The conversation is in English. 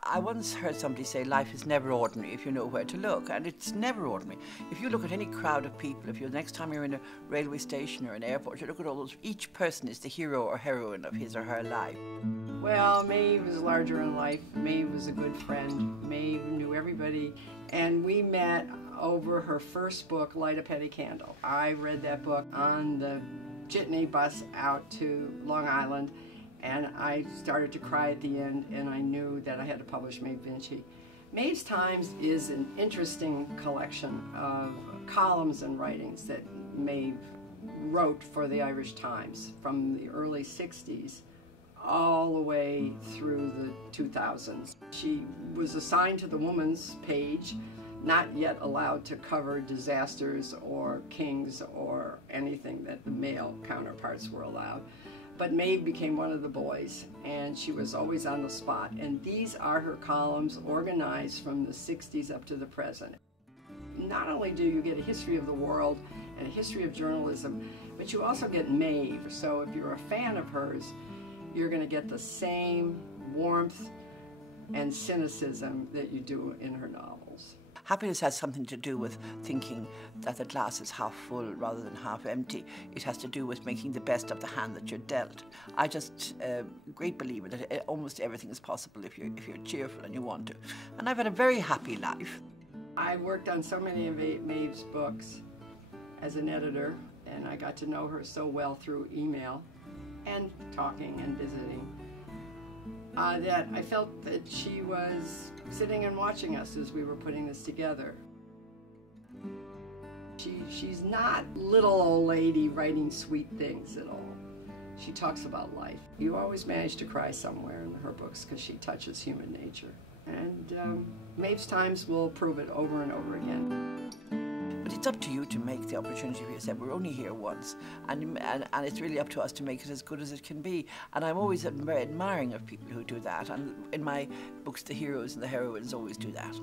I once heard somebody say life is never ordinary if you know where to look, and it's never ordinary. If you look at any crowd of people, if you next time you're in a railway station or an airport, you look at all those, each person is the hero or heroine of his or her life. Well, Maeve was larger in life. Maeve was a good friend. Maeve knew everybody, and we met over her first book, Light a Penny Candle. I read that book on the jitney bus out to Long Island, and I started to cry at the end, and I knew that I had to publish Maeve Binchy. Maeve's Times is an interesting collection of columns and writings that Maeve wrote for the Irish Times from the early 60s all the way through the 2000s. She was assigned to the woman's page, not yet allowed to cover disasters or kings or anything that the male counterparts were allowed. But Maeve became one of the boys, and she was always on the spot. And these are her columns organized from the 60s up to the present. Not only do you get a history of the world and a history of journalism, but you also get Maeve. So if you're a fan of hers, you're going to get the same warmth and cynicism that you do in her novels. Happiness has something to do with thinking that the glass is half full rather than half empty. It has to do with making the best of the hand that you're dealt. I just great believer that almost everything is possible if you're cheerful and you want to. And I've had a very happy life. I worked on so many of Maeve's books as an editor, and I got to know her so well through email and talking and visiting, that I felt that she was sitting and watching us as we were putting this together. She's not little old lady writing sweet things at all. She talks about life. You always manage to cry somewhere in her books because she touches human nature. And Maeve's Times will prove it over and over again. But it's up to you to make the opportunity for yourself. We're only here once, and it's really up to us to make it as good as it can be. And I'm always very admiring of people who do that. And in my books, the heroes and the heroines always do that.